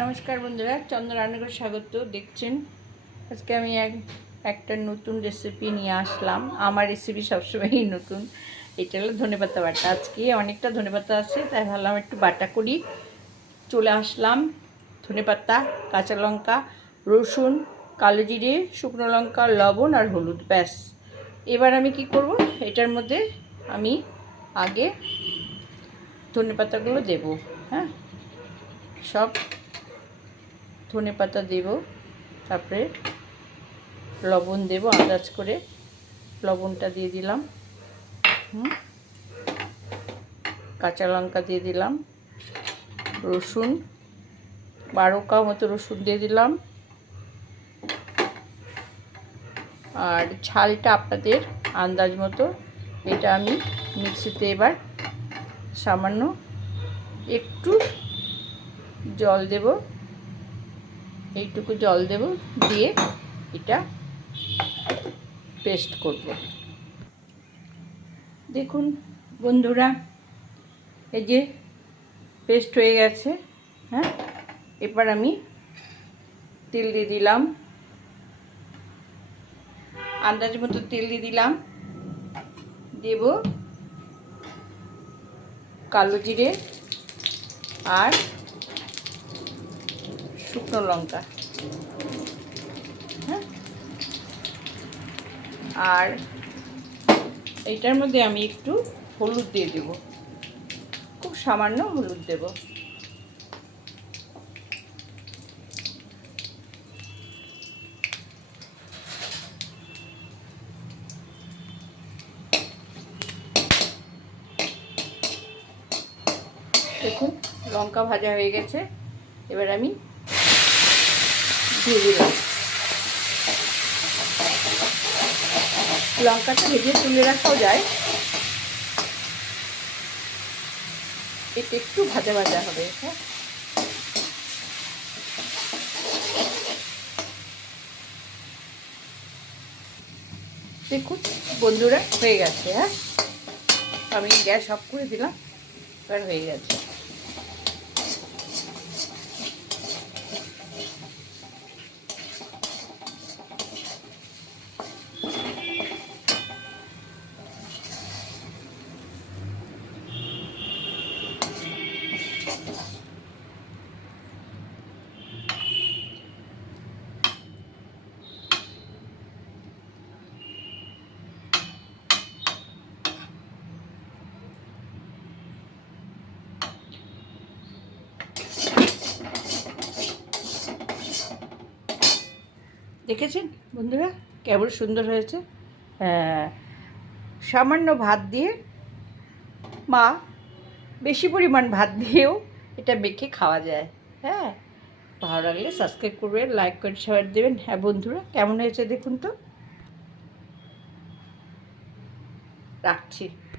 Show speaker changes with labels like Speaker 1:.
Speaker 1: নমস্কার বন্ধুরা চন্দ্র রান্নাঘর স্বাগত। দেখছেন, আজকে আমি এক, একটা নতুন রেসিপি নিয়ে আসলাম। আমার রেসিপি সবসময়ই নতুন। এটা হলো ধনেপাতা বাটা। আজকে অনেকটা ধনেপাতা আছে, তাই ভাবলাম একটু বাটা করি। চলে আসলাম ধনেপাতা কাঁচা লঙ্কা, রসুন, কালো জিরে, শুকনো লঙ্কা, লবণ আর হলুদ, ব্যাস। এবার আমি কি করব? এটার মধ্যে আমি আগে ধনেপাতাগুলো দেব হ্যাঁ? সব ধনে পাতা দেব, তারপরে লবণ দেব, আন্দাজ করে লবণটা দিয়ে দিলাম। হুম। কাঁচা লঙ্কা দিয়ে দিলাম। রসুন, বারো কা মতো রসুন দিয়ে দিলাম। আর ঝালটা আপনাদের আন্দাজ মতো, এটা আমি মিক্সিতে এবার সামান্য একটু জল দেব। এইটুকু জল দেব, দিয়ে এটা পেস্ট করব। দেখুন বন্ধুরা, এই যে পেস্ট হয়ে গেছে হ্যাঁ? এবার আমি তেল দিয়ে দিলাম। আন্দাজ মতো তেল দিয়ে দিলাম। দেব কালো জিরে আর শুকনো লঙ্কা। হ্যাঁ? আর এইটার মধ্যে আমি একটু হলুদ দিয়ে দেব। খুব সামান্য হলুদ দেব। দেখুন, লঙ্কা ভাজা হয়ে গেছে। এবার আমি লঙ্কাটা ভেজে তুলে রাখাও যায়। এটা একটু ভাজা ভাজা হবে হ্যাঁ? দেখুন, বন্ধুরা, হয়ে গেছে হ্যাঁ? আমি গ্যাস অফ করে দিলাম, এবার হয়ে গেছে। দেখেছেন? বন্ধুরা, কেমন সুন্দর হয়েছে। হ্যাঁ সামান্য ভাত দিয়ে, মা, বেশি পরিমাণ ভাত দিয়েও এটা মেখে খাওয়া যায়। হ্যাঁ ভালো লাগলে সাবস্ক্রাইব করবেন লাইক করে শেয়ার দেবেন। হ্যাঁ বন্ধুরা, কেমন হয়েছে দেখুন তো। রাখছি।